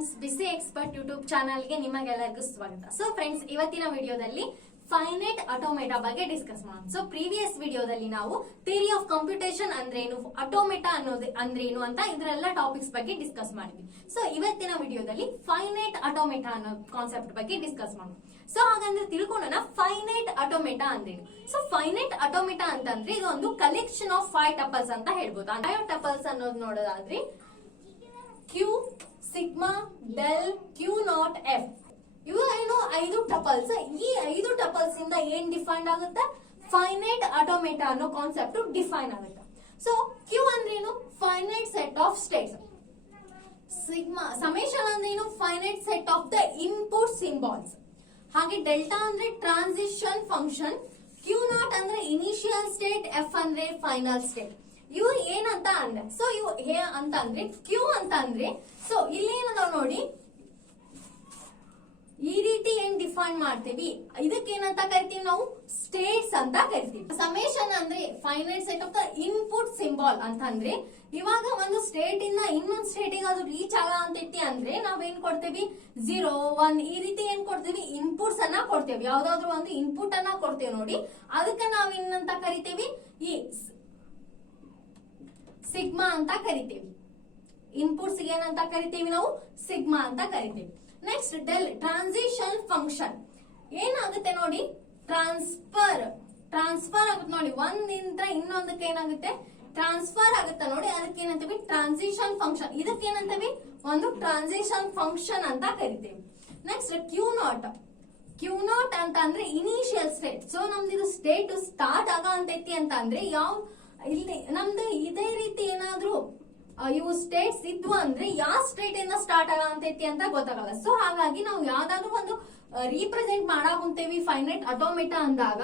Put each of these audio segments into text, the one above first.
Friends, ಬಿಸಿ expert YouTube ಚಾನಲ್ಗೆ ನಿಮಗೆಲ್ಲರಿಗೂ ಸ್ವಾಗತ. ಸೊ ಫ್ರೆಂಡ್ಸ್, ಇವತ್ತಿನ ವಿಡಿಯೋದಲ್ಲಿ ಫೈನೈಟ್ ಆಟೋಮೇಟಾ ಬಗ್ಗೆ ಡಿಸ್ಕಸ್ ಮಾಡೋಣ. ಸೊ ಪ್ರೀವಿಯಸ್ ವಿಡಿಯೋದಲ್ಲಿ ನಾವು ಥಿಯರಿ ಆಫ್ ಕಂಪ್ಯೂಟೇಷನ್ ಅಂದ್ರೇನು, ಆಟೋಮೇಟಾ ಅನ್ನೋದು ಅಂದ್ರೇನು ಅಂತ ಇದರೆಲ್ಲ ಟಾಪಿಕ್ಸ್ ಬಗ್ಗೆ ಡಿಸ್ಕಸ್ ಮಾಡಿದ್ವಿ. ಸೊ ಇವತ್ತಿನ ವಿಡಿಯೋದಲ್ಲಿ ಫೈನೈಟ್ ಆಟೋಮೇಟಾ ಅನ್ನೋ ಕಾನ್ಸೆಪ್ಟ್ ಬಗ್ಗೆ ಡಿಸ್ಕಸ್ ಮಾಡೋಣ. ಸೊ ಹಾಗಂದ್ರೆ ತಿಳ್ಕೊಳ್ಳೋಣ ಫೈನೈಟ್ ಆಟೋಮೇಟಾ ಅಂದ್ರೇನು. ಸೊ ಫೈನೈಟ್ ಆಟೋಮೇಟಾ ಅಂತಂದ್ರೆ ಇದು ಒಂದು ಕಲೆಕ್ಷನ್ ಆಫ್ 5 ಟಪಲ್ಸ್ ಅಂತ ಹೇಳ್ಬೋದು. 5 ಟಪಲ್ಸ್ ಅನ್ನೋದು ನೋಡೋದಾದ್ರೆ Q, sigma, del, Q not, F ಇವು ಏನು 5 ಟಪಲ್ಸ್. ಈ 5 ಟಪಲ್ಸ್ ಇಂದ ಏನ್ ಡಿಫೈನ್ ಆಗುತ್ತೆ, ಫೈನೈಟ್ ಆಟೋಮೇಟಾ ಅನ್ನೋ ಕಾನ್ಸೆಪ್ಟ್ ಡಿಫೈನ್ ಆಗುತ್ತೆ. ಸೊ ಕ್ಯೂ ಅಂದ್ರೇನು, finite set of states. Sigma summation ಅಂದ್ರೇನು, finite set of the input symbols. ಹಾಗೆ ಡೆಲ್ಟಾ ಅಂದ್ರೆ ಟ್ರಾನ್ಸಿಷನ್ ಫಂಕ್ಷನ್, ಕ್ಯೂ ನಾಟ್ ಅಂದ್ರೆ ಇನಿಷಿಯಲ್ ಸ್ಟೇಟ್, ಎಫ್ ಅಂದ್ರೆ ಫೈನಲ್ ಸ್ಟೇಟ್. ಇವು ಏನಂತ ಅಂದ್ರೆ, ಸೊ ಇವು ಅಂತ ಅಂದ್ರೆ ಕ್ಯೂ ಅಂತ ಅಂದ್ರೆ, ಸೊ ಇಲ್ಲಿ ಏನದಾವ್ ನೋಡಿ, ಈ ರೀತಿ ಏನ್ ಡಿಫೈನ್ ಮಾಡ್ತೀವಿ ಇದಕ್ಕೆ ಏನಂತ ಕರಿತೀವಿ ನಾವು, ಸ್ಟೇಟ್ಸ್ ಅಂತ ಕರಿತೀವಿ. ಸಮೇಶನ್ ಅಂದ್ರೆ finite set of the input symbol ಅಂತ ಅಂದ್ರೆ, ಇವಾಗ ಒಂದು ಸ್ಟೇಟ್ ಇಂದ ಇನ್ನೊಂದು ಸ್ಟೇಟಿಗೆ ಅದು ರೀಚ್ ಆಗಂತೈತಿ ಅಂದ್ರೆ ನಾವೇನ್ ಕೊಡ್ತೇವಿ, 0, 1 ಈ ರೀತಿ ಏನ್ ಕೊಡ್ತೀವಿ, ಇನ್ಪುಟ್ಸ್ ಅನ್ನ ಕೊಡ್ತೇವೆ. ಯಾವ್ದಾದ್ರು ಒಂದು ಇನ್ಪುಟ್ ಅನ್ನ ಕೊಡ್ತೇವೆ ನೋಡಿ, ಅದಕ್ಕೆ ನಾವೇನಂತ ಕರಿತೇವಿ, ಈ ಸಿಗ್ಮಾ ಅಂತ ಕರಿತೇವಿ. ಇನ್ಪುಟ್ಸ್ ಏನಂತ ಕರಿತೇವಿ ನಾವು, ಸಿಗ್ಮಾ ಅಂತ ಕರಿತೇವಿ. Next del, transition function. ಏನಾಗುತ್ತೆ ನೋಡಿ, ಟ್ರಾನ್ಸ್ಫರ್ ಆಗುತ್ತೆ ನೋಡಿ, ಒಂದಿಂದ ಇನ್ನೊಂದಕ್ಕೆ ಏನಾಗುತ್ತೆ, ಟ್ರಾನ್ಸ್ಫರ್ ಆಗುತ್ತೆ ನೋಡಿ, ಅದಕ್ಕೆ ಏನಂತೀವಿ, ಟ್ರಾನ್ಸಿಷನ್ ಫಂಕ್ಷನ್. ಇದಕ್ಕೆ ಏನಂತೀವಿ, ಒಂದು ಟ್ರಾನ್ಸಿಷನ್ ಫಂಕ್ಷನ್ ಅಂತ ಕರಿತೇವೆ. ನೆಕ್ಸ್ಟ್ ಕ್ಯೂ ನಾಟ್ ಅಂತ ಅಂದ್ರೆ ಇನಿಷಿಯಲ್ ಸ್ಟೇಟ್. ಸೊ ನಮ್ದು ಇದು ಸ್ಟೇಟ್ ಸ್ಟಾರ್ಟ್ ಆಗಂತೈತಿ ಅಂತ ಅಂದ್ರೆ ಇಲ್ಲಿ ನಮ್ದು ಇದೇ ರೀತಿ ಏನಾದ್ರು ಇವು ಸ್ಟೇಟ್ಸ್ ಇದ್ವು ಅಂದ್ರೆ ಯಾವ ಸ್ಟೇಟ್ ಇಂದ ಸ್ಟಾರ್ಟ್ ಆಗಂತೈತಿ ಅಂತ ಗೊತ್ತಾಗಲ್ಲ. ಸೊ ಹಾಗಾಗಿ ನಾವು ಯಾವ್ದಾದ್ರು ಒಂದು ರೀಪ್ರೆಸೆಂಟ್ ಮಾಡಾಕುಂತೇವಿ ಫೈನೈಟ್ ಆಟೋಮೇಟಾ ಅಂದಾಗ,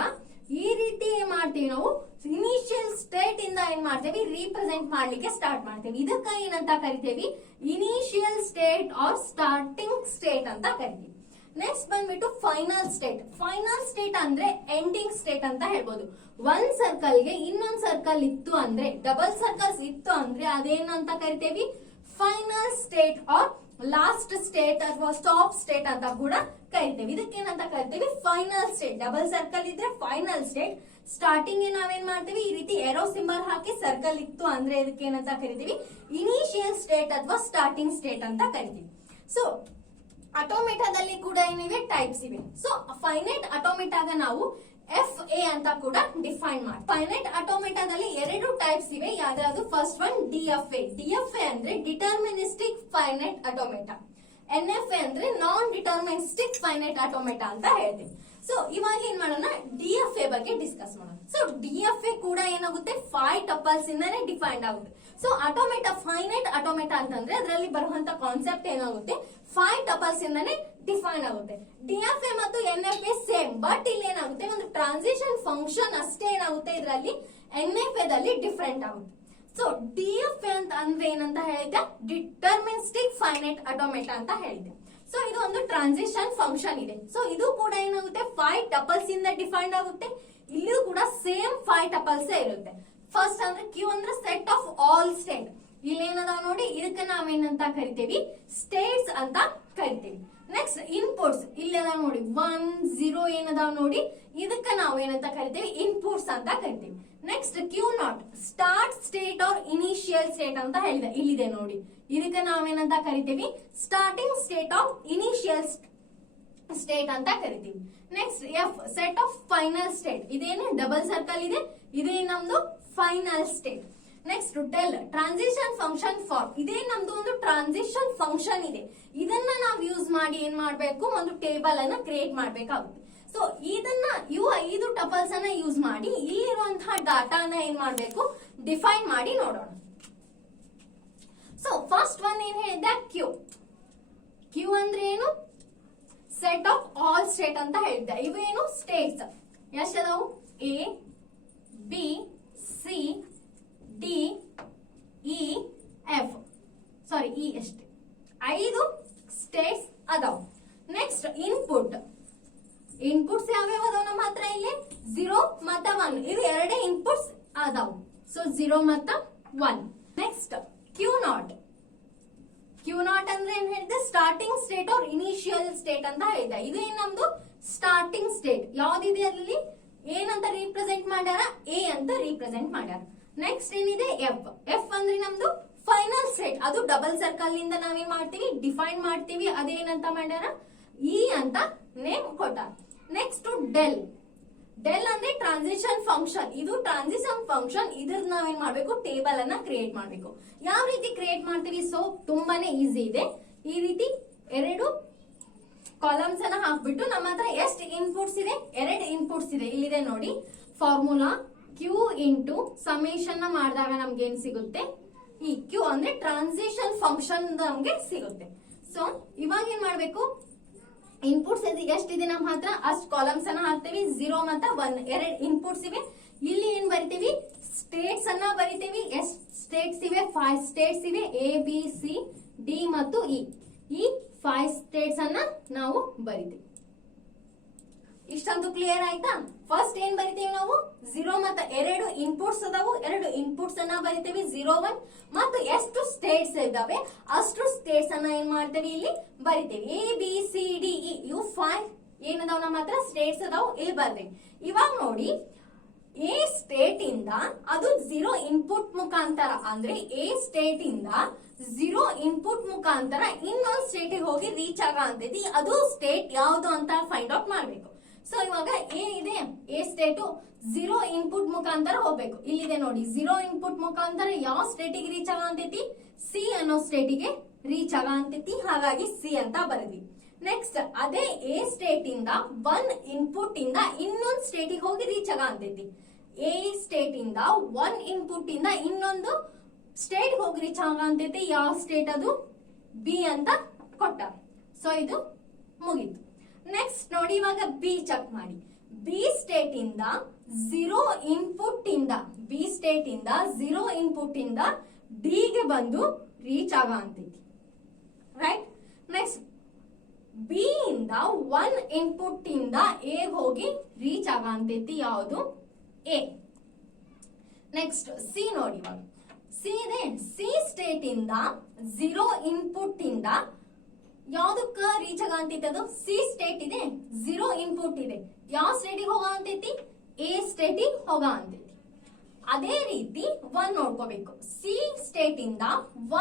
ಈ ರೀತಿ ಏನ್ ಮಾಡ್ತೀವಿ ನಾವು, ಇನಿಷಿಯಲ್ ಸ್ಟೇಟ್ ಇಂದ ಏನ್ ಮಾಡ್ತೇವಿ, ರೀಪ್ರೆಸೆಂಟ್ ಮಾಡ್ಲಿಕ್ಕೆ ಸ್ಟಾರ್ಟ್ ಮಾಡ್ತೇವಿ. ಇದಕ್ಕ ಏನಂತ ಕರಿತೇವಿ, initial state or starting state ಅಂತ ಕರಿತೀವಿ. ನೆಕ್ಸ್ಟ್ ಬಂದ್ಬಿಟ್ಟು ಫೈನಲ್ ಸ್ಟೇಟ್. ಫೈನಲ್ ಸ್ಟೇಟ್ ಅಂದ್ರೆ ಎಂಡಿಂಗ್ ಸ್ಟೇಟ್ ಅಂತ ಹೇಳ್ಬೋದು. ಒಂದ್ ಸರ್ಕಲ್ ಗೆ ಇನ್ನೊಂದ್ ಸರ್ಕಲ್ ಇತ್ತು ಅಂದ್ರೆ, ಡಬಲ್ ಸರ್ಕಲ್ಸ್ ಇತ್ತು ಅಂದ್ರೆ ಅದೇನಂತ ಕರಿತೇವಿ, final state or last state ಅಥವಾ ಸ್ಟಾಪ್ ಸ್ಟೇಟ್ ಅಂತ ಕೂಡ ಕರಿತೇವೆ. ಇದಕ್ಕೇನಂತ ಕರಿತೇವಿ, ಫೈನಲ್ ಸ್ಟೇಟ್. ಡಬಲ್ ಸರ್ಕಲ್ ಇದ್ರೆ ಫೈನಲ್ ಸ್ಟೇಟ್. ಸ್ಟಾರ್ಟಿಂಗ್ ನಾವೇನ್ ಮಾಡ್ತೀವಿ, ಈ ರೀತಿ ಏರೋ ಸಿಂಬಲ್ ಹಾಕಿ ಸರ್ಕಲ್ ಇತ್ತು ಅಂದ್ರೆ ಇದಕ್ಕೆ ಏನಂತ ಕರಿತೀವಿ, ಇನಿಷಿಯಲ್ ಸ್ಟೇಟ್ ಅಥವಾ ಸ್ಟಾರ್ಟಿಂಗ್ ಸ್ಟೇಟ್ ಅಂತ ಕರಿತೀವಿ. ಸೊ ಆಟೋಮೇಟಾದಲ್ಲಿ ಕೂಡ ಏನಿವೆ, ಟೈಪ್ಸ್ ಇವೆ. ಸೊ ಫೈನೈಟ್ ಆಟೋಮೇಟಾಗ ನಾವು FA ಅಂತ ಕೂಡ ಡಿಫೈನ್ ಮಾಡಿ. ಫೈನೈಟ್ ಆಟೋಮೇಟಾದಲ್ಲಿ 2 ಟೈಪ್ಸ್ ಇವೆ. ಯಾವ್ದಾದ್ರು ಫಸ್ಟ್ ಒನ್ DFA ಅಂದ್ರೆ ಡಿಟರ್ಮಿನಿಸ್ಟಿಕ್ ಫೈನೈಟ್ ಆಟೋಮೇಟಾ. NFA ಅಂದ್ರೆ ನಾನ್ ಡಿಟರ್ಮಿನಿಸ್ಟಿಕ್ ಫೈನೈಟ್ ಆಟೋಮೇಟಾ ಅಂತ ಹೇಳ್ತೀವಿ. ಸೊ ಇವಾಗ ಏನ್ ಮಾಡೋಣ, DFA ಬಗ್ಗೆ ಡಿಸ್ಕಸ್ ಮಾಡೋಣ. ಸೊ DFA ಕೂಡ ಏನಾಗುತ್ತೆ, 5 ಟಪಲ್ಸ್ ಇಂದಾನೆ ಡಿಫೈನ್ಡ್ ಆಗುತ್ತೆ. ಸೊ ಆಟೋಮೇಟಾ, ಫೈನೈಟ್ ಆಟೋಮೇಟಾ ಅಂತಂದ್ರೆ ಅದರಲ್ಲಿ ಬರುವಂತ ಕಾನ್ಸೆಪ್ಟ್ ಏನಾಗುತ್ತೆ, 5 ಟಪಲ್ಸ್ ಇಂದಾನೆ ಡಿಫೈನ್ ಆಗುತ್ತೆ. DFA ಮತ್ತು NFA ಸೇಮ್, ಬಟ್ ಇಲ್ಲಿ ಏನಾಗುತ್ತೆ, ಒಂದು ಟ್ರಾನ್ಸಿಷನ್ ಫಂಕ್ಷನ್ ಅಷ್ಟೇ ಏನಾಗುತ್ತೆ ಇದರಲ್ಲಿ, NFA ದಲ್ಲಿ ಡಿಫರೆಂಟ್ ಆಗುತ್ತೆ. ಸೊ DFA ಅಂತ ಅಂದ್ರೆ ಏನಂತ ಹೇಳಿದ್ದೆ, ಡಿಟರ್ಮಿನಿಸ್ಟಿಕ್ ಫೈನೈಟ್ ಆಟೋಮೇಟಾ ಅಂತ ಹೇಳಿದೆ. ಸೊ ಇದು ಒಂದು ಟ್ರಾನ್ಸಿಷನ್ ಫಂಕ್ಷನ್ ಇದೆ. ಸೊ ಇದು ಕೂಡ ಏನಾಗುತ್ತೆ, 5 ಟಪಲ್ಸ್ ಇಂದ ಡಿಫೈನ್ಡ್ ಆಗುತ್ತೆ. ಇಲ್ಲಿಯೂ ಕೂಡ ಸೇಮ್ 5 ಟಪಲ್ಸ್ ಇರುತ್ತೆ. ಫಸ್ಟ್ ಅಂದ್ರೆ ಕ್ಯೂ ಅಂದ್ರೆ ಸೆಟ್ ಆಫ್ ಆಲ್ ಸ್ಟೇಟ್. ಇಲ್ಲಿ ಏನದಾವ್ ನೋಡಿ, ಇದಕ್ಕೆ ನಾವೇನಂತ ಕರಿತೇವಿ, ಸ್ಟೇಟ್ಸ್ ಅಂತ ಕರಿತೇವಿ. ನೆಕ್ಸ್ಟ್ ಇನ್ಪುಟ್ಸ್, ಇಲ್ಲಿ ಅದಾವ್ ನೋಡಿ 1, 0 ಏನದಾವ್ ನೋಡಿ, ಇದಕ್ಕೆ ನಾವೇನಂತ ಕರಿತೇವಿ, ಇನ್ಪುಟ್ಸ್ ಅಂತ ಕರಿತೇವಿ. Next Q not, start state or initial state ಅಂತ ಹೇಳಿದೆ, ಇಲ್ಲಿದೆ ನೋಡಿ, ಇದಕ್ಕೆ ನಾವೇನಂತ ಕರಿತೇವಿ, starting state of initial state ಅಂತ ಕರಿತೀವಿ. Next F, set of final state. ಇದೇನು ಡಬಲ್ ಸರ್ಕಲ್ ಇದೆ, ಇದೇ ನಮ್ದು final state. Next del, transition function for. ಇದೇ ನಮ್ದು ಒಂದು ಟ್ರಾನ್ಸಿಷನ್ ಫಂಕ್ಷನ್ ಇದೆ. ಇದನ್ನ ನಾವು ಯೂಸ್ ಮಾಡಿ ಏನ್ ಮಾಡ್ಬೇಕು, ಒಂದು ಟೇಬಲ್ ಅನ್ನ ಕ್ರಿಯೇಟ್ ಮಾಡ್ಬೇಕಾಗುತ್ತೆ. ಸೊ ಇದನ್ನ ಇವು 5 ಟಪಲ್ಸ್ ಅನ್ನ ಯೂಸ್ ಮಾಡಿ ಇಲ್ಲಿರುವಂತಹ ಡಾಟಾನ ಏನ್ ಮಾಡ್ಬೇಕು, ಡಿಫೈನ್ ಮಾಡಿ ನೋಡೋಣ. ಸೊ ಫಸ್ಟ್ ಒನ್ ಏನ್ ಹೇಳಿದ್ದೆ, ಕ್ಯೂ ಅಂದ್ರೆ ಏನು, ಸೆಟ್ ಆಫ್ ಆಲ್ ಸ್ಟೇಟ್ ಅಂತ ಹೇಳಿದ್ದೆ. ಇವೇನು ಸ್ಟೇಟ್ಸ್ ಎಷ್ಟದಾವು, A, B, C, D, E, F. Sorry, E ಅಷ್ಟೇ, 5 ಸ್ಟೇಟ್ಸ್ ಅದಾವ. ನೆಕ್ಸ್ಟ್ ಇನ್ಪುಟ್ಸ್ ಯಾವ್ಯಾವ ಅದಾವ ನಮ್ಮ ಹತ್ರ, ಇಲ್ಲಿ 0 ಮತ್ತ 1 ಇವು 2 ಇನ್ಪುಟ್ಸ್ ಅದಾವ. ಸೊ 0 ಮತ್ತ 1. ನೆಕ್ಸ್ಟ್ ಕ್ಯೂ ನಾಟ್ ಅಂದ್ರೆ ಏನ್ ಹೇಳಿದೆ ಸ್ಟಾರ್ಟಿಂಗ್ ಸ್ಟೇಟ್ ಅವ್ರ ಇನಿಷಿಯಲ್ ಸ್ಟೇಟ್ ಅಂತ ಹೇಳಿದೆ. ಇದು ಏನ್ ನಮ್ದು ಸ್ಟಾರ್ಟಿಂಗ್ ಸ್ಟೇಟ್. ಯಾವ್ದಿದೆ ಅಲ್ಲಿ ಏನಂತ ರೀಪ್ರೆಸೆಂಟ್ ಮಾಡ್ಯಾರ, ಎ ಅಂತ ರೀಪ್ರೆಸೆಂಟ್ ಮಾಡ್ಯಾರ. ನೆಕ್ಸ್ಟ್ ಏನಿದೆ ಎಫ್. ಎಫ್ ಅಂದ್ರೆ ನಮ್ದು ಫೈನಲ್ ಸ್ಟೇಟ್. ಅದು ಡಬಲ್ ಸರ್ಕಲ್ ನಿಂದ ನಾವೇನ್ ಮಾಡ್ತೀವಿ, ಡಿಫೈನ್ ಮಾಡ್ತೀವಿ. ಅದೇನಂತ ಮಾಡ್ಯಾರ, ಇ ಅಂತ ನೇಮ್ ಕೊಟ್ಟಾರ. Next del. ಡೆಲ್ ಅಂದ್ರೆ ಟ್ರಾನ್ಸಿಷನ್ ಫಂಕ್ಷನ್. ಇದು ಟ್ರಾನ್ಸಿಷನ್ ಫಂಕ್ಷನ್. ಇದ್ರ ನಾವೇನ್ ಮಾಡ್ಬೇಕು, ಟೇಬಲ್ ಅನ್ನ ಕ್ರಿಯೇಟ್ ಮಾಡ್ಬೇಕು. ಯಾವ ರೀತಿ ಕ್ರಿಯೇಟ್ ಮಾಡ್ತೀವಿ, ಸೊ ತುಂಬಾನೇ ಈಸಿ ಇದೆ. ಈ ರೀತಿ ಎರಡು ಕಾಲಮ್ಸ್ ಅನ್ನ ಹಾಕ್ಬಿಟ್ಟು ನಮ್ಮ ಹತ್ರ ಎಷ್ಟು ಇನ್ಪುಟ್ಸ್ ಇದೆ, 2 ಇನ್ಪುಟ್ಸ್ ಇದೆ. ಇಲ್ಲಿದೆ ನೋಡಿ ಫಾರ್ಮುಲಾ, ಕ್ಯೂ ಇಂಟು ಸಮೇಶನ್ ಮಾಡಿದಾಗ ನಮ್ಗೆ ಏನ್ ಸಿಗುತ್ತೆ, ಈ ಕ್ಯೂ ಅಂದ್ರೆ ಟ್ರಾನ್ಸಿಷನ್ ಫಂಕ್ಷನ್ ನಮ್ಗೆ ಸಿಗುತ್ತೆ. ಸೊ ಇವಾಗ ಏನ್ ಮಾಡ್ಬೇಕು, ಇನ್ಪುಟ್ಸ್ ಎಷ್ಟಿದೆ ನಮ್ಮ ಹತ್ರ ಅಷ್ಟು ಕಾಲಮ್ಸ್ ಅನ್ನ ಹಾಕ್ತೀವಿ. 0 ಮತ್ತು 1 2 ಇನ್ಪುಟ್ಸ್ ಇವೆ. ಇಲ್ಲಿ ಏನ್ ಬರಿತೀವಿ, ಸ್ಟೇಟ್ಸ್ ಅನ್ನ ಬರಿತೀವಿ. ಎಷ್ಟು ಸ್ಟೇಟ್ಸ್ ಇವೆ, 5 ಸ್ಟೇಟ್ಸ್ ಇವೆ. ಎ ಬಿ ಸಿ ಡಿ ಮತ್ತು ಇ. ಈ 5 ಸ್ಟೇಟ್ಸ್ ಅನ್ನ ನಾವು ಬರಿತೀವಿ. ಇಷ್ಟಂತೂ ಕ್ಲಿಯರ್ ಆಯ್ತಾ. ಫಸ್ಟ್ ಏನ್ ಬರಿತೀವಿ ನಾವು, 0 ಮತ್ತು 2 ಇನ್ಪುಟ್ಸ್ ಅದಾವು. 2 ಇನ್ಪುಟ್ಸ್ ಅನ್ನ ಬರಿತೀವಿ 0 1. ಮತ್ತು ಎಷ್ಟು ಸ್ಟೇಟ್ಸ್ ಇದಾವೆ ಅಷ್ಟು ಸ್ಟೇಟ್ಸ್ ಅನ್ನ ಏನ್ ಮಾಡ್ತೀವಿ, ಇಲ್ಲಿ ಬರಿತೀವಿ. A B C D E ಇವು 5 ಏನದಾವ್ ನಮ್ಮ ಹತ್ರ ಸ್ಟೇಟ್ಸ್ ಅದಾವು, ಇಲ್ಲಿ ಬರ್ತೀವಿ. ಇವಾಗ ನೋಡಿ, ಎ ಸ್ಟೇಟ್ ಇಂದ ಅದು 0 ಇನ್ಪುಟ್ ಮುಖಾಂತರ, ಅಂದ್ರೆ ಎ ಸ್ಟೇಟ್ ಇಂದ 0 ಇನ್ಪುಟ್ ಮುಖಾಂತರ ಇನ್ನೊಂದು ಸ್ಟೇಟ್ ಹೋಗಿ ರೀಚ್ ಆಗ ಅಂತೈತಿ. ಅದು ಸ್ಟೇಟ್ ಯಾವ್ದು ಅಂತ ಫೈಂಡ್ ಔಟ್ ಮಾಡ್ಬೇಕು. ಸೊ ಇವಾಗ ಎ ಇದೆ, ಎ ಸ್ಟೇಟ್ 0 ಇನ್ಪುಟ್ ಮುಖಾಂತರ ಹೋಗ್ಬೇಕು. ಇಲ್ಲಿದೆ ನೋಡಿ, 0 ಇನ್ಪುಟ್ ಮುಖಾಂತರ ಯಾವ ಸ್ಟೇಟಿಗೆ ರೀಚ್ ಆಗ ಅಂತೈತಿ, ಸಿ ಅನ್ನೋ ಸ್ಟೇಟಿಗೆ ರೀಚ್ ಆಗ ಅಂತೈತಿ. ಹಾಗಾಗಿ ಸಿ ಅಂತ ಬರದಿ. ನೆಕ್ಸ್ಟ್ ಅದೇ ಎ ಸ್ಟೇಟ್ ಇಂದ 1 ಇನ್ಪುಟ್ ಇಂದ ಇನ್ನೊಂದು ಸ್ಟೇಟಿಗೆ ಹೋಗಿ ರೀಚ್ ಆಗ ಅಂತೈತಿ. ಎ ಸ್ಟೇಟ್ ಇಂದ 1 ಇನ್ಪುಟ್ ಇಂದ ಇನ್ನೊಂದು ಸ್ಟೇಟ್ ಹೋಗಿ ರೀಚ್ ಆಗ ಅಂತೈತಿ. ಯಾವ ಸ್ಟೇಟ್ ಅದು, ಬಿ ಅಂತ ಕೊಟ್ಟ. ಸೊ ಇದು ಮುಗೀತು. ನೆಕ್ಸ್ಟ್ ನೋಡಿ, ಇವಾಗ ಬಿ ಚೆಕ್ ಮಾಡಿ. ಬಿ ಸ್ಟೇಟ್ ಇಂದ 0 ಇನ್ಪುಟ್ ಇಂದ, ಬಿ ಸ್ಟೇಟ್ ಇಂದ 0 ಇನ್ಪುಟ್ ಇಂದ ಡಿ ಗೆ ಬಂದು ರೀಚ್ ಆಗ ಅಂತೈತಿ. ರೈಟ್. ನೆಕ್ಸ್ಟ್ ಬಿ ಇಂದ 1 ಇನ್ಪುಟ್ ಇಂದ ಎ ಹೋಗಿ ರೀಚ್ ಆಗ ಅಂತೈತಿ. ಯಾವುದು, ಎ. ನೆಕ್ಸ್ಟ್ ಸಿ ನೋಡಿ. ಇವಾಗ ಸಿ ಇದೆ, ಸಿ ಸ್ಟೇಟ್ ಇಂದ 0 ಇನ್ಪುಟ್ ಇಂದ ಯಾವ್ದಕ್ಕ ರೀಚ್ ಆಗ ಅಂತೈತಿ, ಅದು ಸಿ ಸ್ಟೇಟ್ ಇದೆ, 0 ಇನ್ಪುಟ್ ಇದೆ. ಯಾವ ಸ್ಟೇಟಿಗೆ ಹೋಗ ಅಂತೈತಿ, ಎ ಸ್ಟೇಟಿಗೆ ಹೋಗ ಅಂತೈತಿ. ಅದೇ ರೀತಿ 1 ನೋಡ್ಕೋಬೇಕು. ಸಿ ಸ್ಟೇಟ್ ಇಂದ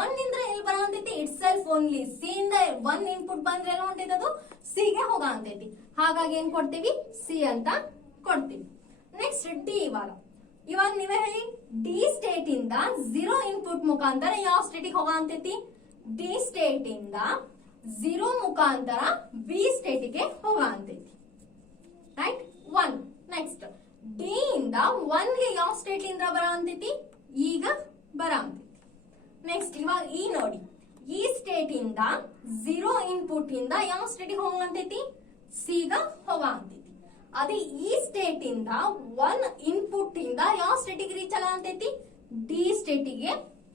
1 ಇಂದ ಎಲ್ಲಿ ಬರ ಅಂತೈತಿ, ಇಟ್ ಸೆಲ್ಫ್ ಓನ್ಲಿ. ಸಿ ಇಂದ 1 ಇನ್ಪುಟ್ ಬಂದ್ರೆ ಎಲ್ಲ ಹೊಂಟೈತಿ, ಅದು ಸಿ ಗೆ ಹೋಗ ಅಂತೈತಿ. ಹಾಗಾಗಿ ಏನ್ ಕೊಡ್ತೀವಿ, ಸಿ ಅಂತ ಕೊಡ್ತೀವಿ. Next D. ಇವಾಗ ನೀವೇ ಹೇಳಿ, ಡಿ ಸ್ಟೇಟ್ ಇಂದ 0 ಇನ್ಪುಟ್ ಮುಖಾಂತರ ಯಾವ ಸ್ಟೇಟಿಗೆ ಹೋಗ ಅಂತೈತಿ, ಡಿ ಸ್ಟೇಟ್ ಇಂದ 0 ಮುಖಾಂತರ ಬಿ ಸ್ಟೇಟಿಗೆ ಹೋಗ ಅಂತೈತಿ. ರೈಟ್. 1. ನೆಕ್ಸ್ಟ್ ಡಿ ಇಂದ 1 ಗೆ ಯಾವ ಸ್ಟೇಟ್ ಇಂದ ಬರ ಅಂತೈತಿ, ಈಗ ಬರ ಅಂತೈತಿ. ನೆಕ್ಸ್ಟ್ ಇವಾಗ ಈ ನೋಡಿ, ಈ ಸ್ಟೇಟ್ ಇಂದ 0 ಇನ್ಪುಟ್ ಇಂದ ಯಾವ ಸ್ಟೇಟಿಗೆ ಹೋಗ ಅಂತೈತಿ, ಸಿ ಗ ಹೋಗ ಅಂತೈತಿ. ಅದೇ ಈ ಸ್ಟೇಟ್ ಇಂದ 1 ಇನ್ಪುಟ್ ಇಂದ ಯಾವ ಸ್ಟೇಟಿಗೆ ರೀಚ್ ಆಗ ಅಂತೈತಿ, ಡಿ ಸ್ಟೇಟಿಗೆ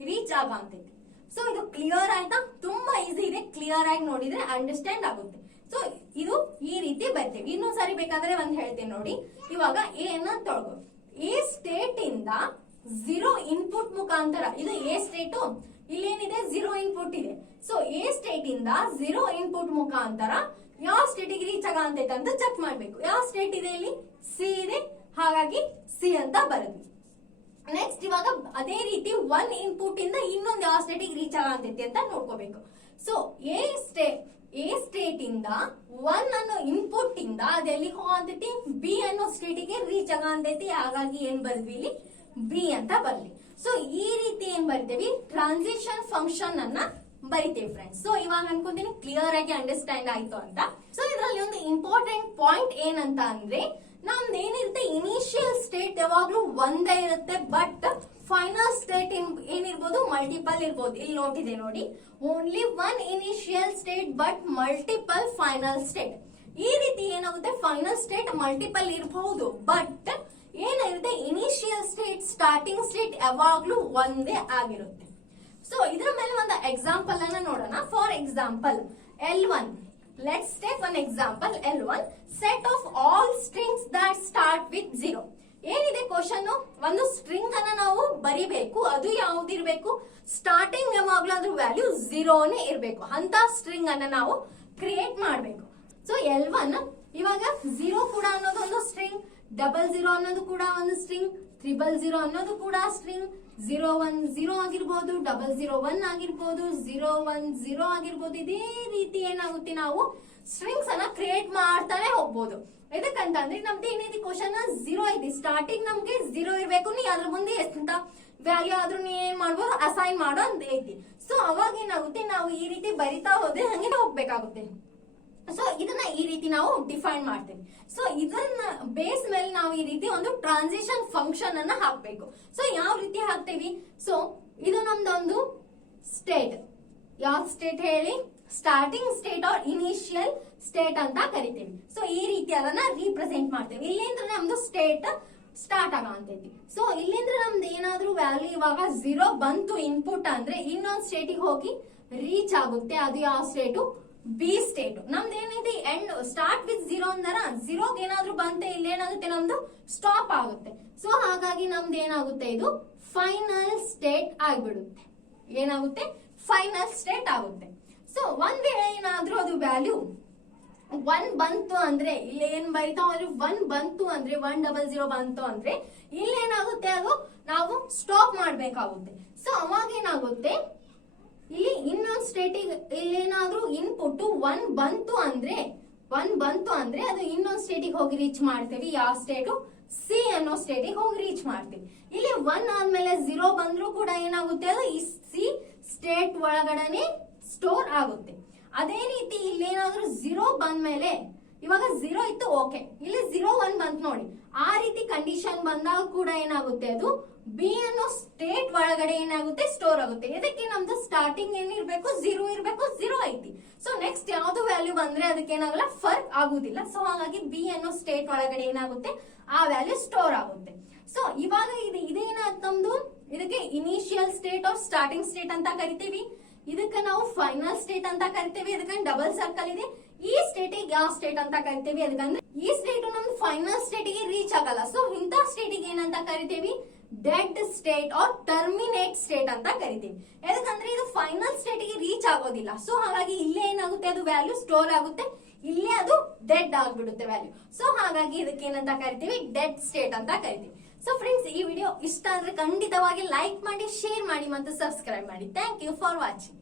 ರೀಚ್ ಆಗ ಅಂತೈತಿ. ಸೊ ಇದು ಕ್ಲಿಯರ್ ಆಯ್ತಾ, ತುಂಬಾ ಈಸಿ ಇದೆ. ಕ್ಲಿಯರ್ ಆಗಿ ನೋಡಿದ್ರೆ ಅಂಡರ್ಸ್ಟ್ಯಾಂಡ್ ಆಗುತ್ತೆ. ಸೊ ಇದು ಈ ರೀತಿ ಬರ್ತೇವೆ. ಇನ್ನೊಂದ್ ಸಾರಿ ಬೇಕಾದ್ರೆ ಒಂದ್ ಹೇಳ್ತೇನೆ ನೋಡಿ. ಇವಾಗ ಎ ನ ತೊಳ್ಕೊ. ಎ ಸ್ಟೇಟ್ ಇಂದ 0 ಇನ್ಪುಟ್ ಮುಖಾಂತರ, ಇದು ಎ ಸ್ಟೇಟ್, ಇಲ್ಲೇನಿದೆ 0 ಇನ್ಪುಟ್ ಇದೆ. ಸೊ ಎ ಸ್ಟೇಟ್ ಇಂದ 0 ಇನ್ಪುಟ್ ಮುಖಾಂತರ ಯಾವ ಸ್ಟೇಟಿಗೆ ರೀಚ್ ಆಗ ಅಂತೈತೆ ಅಂತ ಚೆಕ್ ಮಾಡ್ಬೇಕು. ಯಾವ ಸ್ಟೇಟ್ ಇದೆ, ಇಲ್ಲಿ ಸಿ ಇದೆ. ಹಾಗಾಗಿ ಸಿ ಅಂತ ಬರುತ್ತೆ. ನೆಕ್ಸ್ಟ್ ಇವಾಗ ಅದೇ ರೀತಿ 1 ಇನ್ಪುಟ್ ಇಂದ ಇನ್ನೊಂದು ಯಾವ ಸ್ಟೇಟಿಗೆ ರೀಚ್ ಆಗ ಅಂತೈತಿ ಅಂತ ನೋಡ್ಕೋಬೇಕು. ಸೊ ಎ ಸ್ಟೇಟ್ ಇಂದ 1 ಅನ್ನೋ ಇನ್ಪುಟ್ ಇಂದ ಅದೆಲ್ಲಿ ಹೋಗ ಅಂತೈತಿ, ಬಿ ಅನ್ನೋ ಸ್ಟೇಟಿಗೆ ರೀಚ್ ಆಗ ಅಂತೈತಿ. ಹಾಗಾಗಿ ಏನ್ ಬರ್ದ್ವಿ, ಇಲ್ಲಿ ಬಿ ಅಂತ ಬರ್ಲಿ. ಸೊ ಈ ರೀತಿ ಏನ್ ಬರ್ತೇವಿ, ಟ್ರಾನ್ಸಿಷನ್ ಫಂಕ್ಷನ್ ಅನ್ನ ಬರಿತೇವೆ ಫ್ರೆಂಡ್ಸ್. ಸೊ ಇವಾಗ ಅನ್ಕೊಂತೀನಿ ಕ್ಲಿಯರ್ ಆಗಿ ಅಂಡರ್ಸ್ಟ್ಯಾಂಡ್ ಆಯ್ತು ಅಂತ. ಸೊ ಇದರಲ್ಲಿ ಒಂದು ಇಂಪಾರ್ಟೆಂಟ್ ಪಾಯಿಂಟ್ ಏನಂತ ಅಂದ್ರೆ, ನಮ್ದು ಏನಿರುತ್ತೆ, ಇನಿಷಿಯಲ್ ಸ್ಟೇಟ್ ಯಾವಾಗ್ಲೂ ಒಂದೇ ಇರುತ್ತೆ. ಬಟ್ ಫೈನಲ್ ಸ್ಟೇಟ್ ಏನಿರ್ಬೋದು, ಮಲ್ಟಿಪಲ್ ಇರ್ಬೋದು. ಇಲ್ಲಿ ನೋಟಿದೆ ನೋಡಿ, only 1 initial state but multiple final state. ಈ ರೀತಿ ಏನಾಗುತ್ತೆ, ಫೈನಲ್ ಸ್ಟೇಟ್ ಮಲ್ಟಿಪಲ್ ಇರಬಹುದು, ಬಟ್ ಏನಿರುತ್ತೆ, ಇನಿಷಿಯಲ್ ಸ್ಟೇಟ್ ಸ್ಟಾರ್ಟಿಂಗ್ ಸ್ಟೇಟ್ ಯಾವಾಗ್ಲೂ ಒಂದೇ ಆಗಿರುತ್ತೆ. ಸೊ ಇದರ ಮೇಲೆ ಒಂದು ಎಕ್ಸಾಂಪಲ್ ಅನ್ನ ನೋಡೋಣ. For example L1. Let's take one example. L1, set of all strings that start with 0. ಏನಿದೆ ಕ್ವಶನ್, ಒಂದು ಸ್ಟ್ರಿಂಗ್ ಅನ್ನ ನಾವು ಬರಿಬೇಕು. ಅದು ಯಾವ್ದಿರ್ಬೇಕು, ಸ್ಟಾರ್ಟಿಂಗ್ ಯಾವಾಗ್ಲೂ ಅದ್ರ ವ್ಯಾಲ್ಯೂ 0ನೇ ಇರ್ಬೇಕು. ಅಂತ ಸ್ಟ್ರಿಂಗ್ ಅನ್ನ ನಾವು ಕ್ರಿಯೇಟ್ ಮಾಡ್ಬೇಕು. ಸೊ L1 ಇವಾಗ 0 ಕೂಡ ಅನ್ನೋದು ಒಂದು ಸ್ಟ್ರಿಂಗ್, 00 ಅನ್ನೋದು ಕೂಡ ಒಂದು ಸ್ಟ್ರಿಂಗ್, 000 ಅನ್ನೋದು ಕೂಡ ಸ್ಟ್ರಿಂಗ್, 010 ಆಗಿರ್ಬೋದು, 001 ಆಗಿರ್ಬೋದು, 010 ಆಗಿರ್ಬೋದು. ಇದೇ ರೀತಿ ಏನಾಗುತ್ತೆ, ನಾವು ಸ್ಟ್ರಿಂಗ್ಸ್ ಅನ್ನ ಕ್ರಿಯೇಟ್ ಮಾಡ್ತಾನೆ ಹೋಗ್ಬೋದು. ಇದಕ್ಕಂತಂದ್ರೆ ನಮ್ದು ಏನಿದೆ ಕ್ವಶನ್ 0 ಐತಿ, ಸ್ಟಾರ್ಟಿಂಗ್ ನಮ್ಗೆ 0 ಇರ್ಬೇಕು. ನೀ ಅದ್ರ ಮುಂದೆ ಎಂತ ವ್ಯಾಲ್ಯೂ ಆದ್ರೂ ನೀ ಏನ್ ಮಾಡ್ಬೋದು, ಅಸೈನ್ ಮಾಡೋ ಅಂತ ಐತಿ. ಸೊ ಅವಾಗ ಏನಾಗುತ್ತೆ, ನಾವು ಈ ರೀತಿ ಬರಿತಾ ಹೋದ್ರೆ ಹಂಗೆ ಹೋಗ್ಬೇಕಾಗುತ್ತೆ. ಸೊ ಇದನ್ನ ಈ ರೀತಿ ನಾವು ಡಿಫೈನ್ ಮಾಡ್ತೇವೆ. ಸೊ ಇದನ್ನ ಬೇಸ್ ಮೇಲೆ ನಾವು ಈ ರೀತಿ ಒಂದು ಟ್ರಾನ್ಸಿಷನ್ ಫಂಕ್ಷನ್ ಅನ್ನ ಹಾಕ್ಬೇಕು. ಸೊ ಯಾವ ರೀತಿ ಹಾಕ್ತೇವಿ, ಸೊ ಇದು ನಮ್ದೊಂದು ಸ್ಟೇಟ್. ಯಾವ ಸ್ಟೇಟ್ ಹೇಳಿ, starting state or initial state ಅಂತ ಕರಿತೀವಿ. ಸೊ ಈ ರೀತಿ ಅದನ್ನ ರೀಪ್ರೆಸೆಂಟ್ ಮಾಡ್ತೇವೆ. ಇಲ್ಲಿಂದ ನಮ್ದು ಸ್ಟೇಟ್ ಸ್ಟಾರ್ಟ್ ಆಗಂತೈತಿ. ಸೊ ಇಲ್ಲಿಂದ ನಮ್ದು ಏನಾದ್ರೂ ವ್ಯಾಲ್ಯೂ ಇವಾಗ 0 ಬಂತು ಇನ್ಪುಟ್ ಅಂದ್ರೆ ಇನ್ನೊಂದು ಸ್ಟೇಟಿಗೆ ಹೋಗಿ ರೀಚ್ ಆಗುತ್ತೆ. ಅದು ಯಾವ ಸ್ಟೇಟು, ಬಿ ಸ್ಟೇಟ್. ನಮ್ದು ಏನಿದೆ ಎಂಡ್ ಸ್ಟಾರ್ಟ್ ವಿತ್ 0 ಅಂದ್ರ 0 ಏನಾದ್ರೂ ಬಂತೆ, ಇಲ್ಲಿ ಏನಾಗುತ್ತೆ ನಮ್ದು ಸ್ಟಾಪ್ ಆಗುತ್ತೆ. ಸೊ ಹಾಗಾಗಿ ನಮ್ದು ಏನಾಗುತ್ತೆ, ಇದು ಫೈನಲ್ ಸ್ಟೇಟ್ ಆಗ್ಬಿಡುತ್ತೆ. ಏನಾಗುತ್ತೆ, ಫೈನಲ್ ಸ್ಟೇಟ್ ಆಗುತ್ತೆ. ಸೊ ಒಂದ್ ವೇಳೆ ಏನಾದ್ರೂ ಅದು ವ್ಯಾಲ್ಯೂ 1 ಬಂತು ಅಂದ್ರೆ, ಇಲ್ಲಿ ಏನ್ ಬರಿತಾವ ಅಂದ್ರೆ 1 ಬಂತು ಅಂದ್ರೆ, 100 ಬಂತು ಅಂದ್ರೆ ಇಲ್ಲಿ ಏನಾಗುತ್ತೆ, ಅದು ನಾವು ಸ್ಟಾಪ್ ಮಾಡ್ಬೇಕಾಗುತ್ತೆ. ಸೊ ಅವಾಗ ಏನಾಗುತ್ತೆ, ಇಲ್ಲಿ ಇನ್ನೊಂದು ಸ್ಟೇಟಿಗೆ ಇಲ್ಲಿ ಏನಾದ್ರೂ ಇನ್ಪುಟ್ 1 ಬಂತು ಅಂದ್ರೆ ಅದು ಇನ್ನೊಂದು ಸ್ಟೇಟಿಗೆ ಹೋಗಿ ರೀಚ್ ಮಾಡ್ತೇವೆ. ಯಾವ ಸ್ಟೇಟು, ಸಿ ಅನ್ನೋ ಸ್ಟೇಟಿಗೆ ಹೋಗಿ ರೀಚ್ ಮಾಡ್ತೀವಿ. ಇಲ್ಲಿ 1 ಆದ್ಮೇಲೆ 0 ಬಂದ್ರೂ ಕೂಡ ಏನಾಗುತ್ತೆ, ಅದು ಈ ಸಿ ಸ್ಟೇಟ್ ಒಳಗಡೆನೆ ಸ್ಟೋರ್ ಆಗುತ್ತೆ. ಅದೇ ರೀತಿ ಇಲ್ಲಿ ಏನಾದ್ರೂ 0 ಬಂದ್ಮೇಲೆ, ಇವಾಗ 0 ಇತ್ತು, ಓಕೆ, ಇಲ್ಲಿ 01 ಬಂತು ನೋಡಿ. ಆ ರೀತಿ ಕಂಡೀಷನ್ ಬಂದಾಗ ಕೂಡ ಏನಾಗುತ್ತೆ, ಅದು ಬಿ ಅನ್ನೋ ಸ್ಟೇಟ್ ಒಳಗಡೆ ಏನಾಗುತ್ತೆ, ಸ್ಟೋರ್ ಆಗುತ್ತೆ. ಇದಕ್ಕೆ ನಮ್ದು ಸ್ಟಾರ್ಟಿಂಗ್ ಏನಿರ್ಬೇಕು, 0 ಇರ್ಬೇಕು, 0 ಐತಿ. ಸೊ ನೆಕ್ಸ್ಟ್ ಯಾವ್ದು ವ್ಯಾಲ್ಯೂ ಬಂದ್ರೆ ಅದಕ್ಕೆ ಏನಾಗಲ್ಲ, ಫರ್ಕ್ ಆಗುದಿಲ್ಲ. ಸೊ ಹಾಗಾಗಿ ಬಿ ಅನ್ನೋ ಸ್ಟೇಟ್ ಒಳಗಡೆ ಏನಾಗುತ್ತೆ, ಆ ವ್ಯಾಲ್ಯೂ ಸ್ಟೋರ್ ಆಗುತ್ತೆ. ಸೊ ಇವಾಗ ಇದೇನಾಯ್ತು ನಮ್ದು, ಇದಕ್ಕೆ initial state or starting state ಅಂತ ಕರಿತೀವಿ. ಇದಕ್ಕೆ ನಾವು ಫೈನಲ್ ಸ್ಟೇಟ್ ಅಂತ ಕರಿತೀವಿ. ಇದಕ್ಕೆ ಡಬಲ್ ಸರ್ಕಲ್ ಇದೆ. ಈ ಸ್ಟೇಟಿಗೆ ಯಾವ ಸ್ಟೇಟ್ ಅಂತ ಕರಿತೀವಿ, ಅದಕ್ಕಂದ್ರೆ ಈ ಸ್ಟೇಟ್ ನಮ್ದು ಫೈನಲ್ ಸ್ಟೇಟಿಗೆ ರೀಚ್ ಆಗಲ್ಲ. ಸೊ ಇಂಥ ಸ್ಟೇಟಿಗೆ ಏನಂತ ಕರಿತೀವಿ, dead state or terminate state ಅಂತ ಕರಿತೀವಿ. ಯಾಕಂದ್ರೆ ಇದು ಫೈನಲ್ ಸ್ಟೇಟಿಗೆ ರೀಚ್ ಆಗೋದಿಲ್ಲ. ಸೊ ಹಾಗಾಗಿ ಇಲ್ಲೇ ಏನಾಗುತ್ತೆ, ಅದು ವ್ಯಾಲ್ಯೂ ಸ್ಟೋರ್ ಆಗುತ್ತೆ, ಇಲ್ಲೇ ಅದು ಡೆಡ್ ಆಗ್ಬಿಡುತ್ತೆ ವ್ಯಾಲ್ಯೂ. ಸೊ ಹಾಗಾಗಿ ಇದಕ್ಕೆ ಏನಂತ ಕರಿತೀವಿ, ಡೆಡ್ ಸ್ಟೇಟ್ ಅಂತ ಕರಿತೀವಿ. ಸೊ ಫ್ರೆಂಡ್ಸ್, ಈ ವಿಡಿಯೋ ಇಷ್ಟ ಆದ್ರೆ ಖಂಡಿತವಾಗಿ ಲೈಕ್ ಮಾಡಿ, ಶೇರ್ ಮಾಡಿ ಮತ್ತು ಸಬ್ಸ್ಕ್ರೈಬ್ ಮಾಡಿ. Thank you for watching.